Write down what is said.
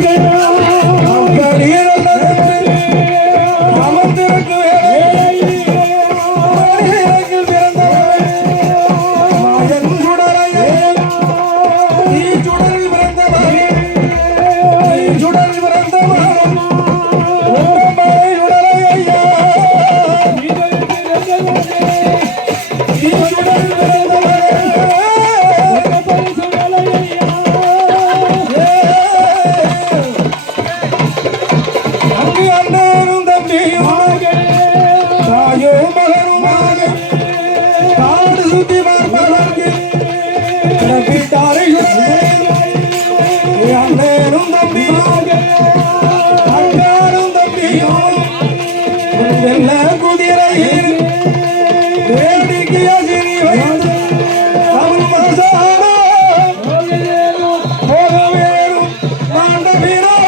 I'm அண்ணனும் தம்பியும் தாயோ மகனுமாக காடு சுத்தி பார்ப்பதற்கு பிறப்பிட்டாரை அண்ணனும் தம்பியும் அண்ணனும் தம்பியும் வெள்ள குதிரையில் வேடிக்கை அசினி வைத்து தமிழ் மசாரோ போக வேணும் மாண்ட வீரம்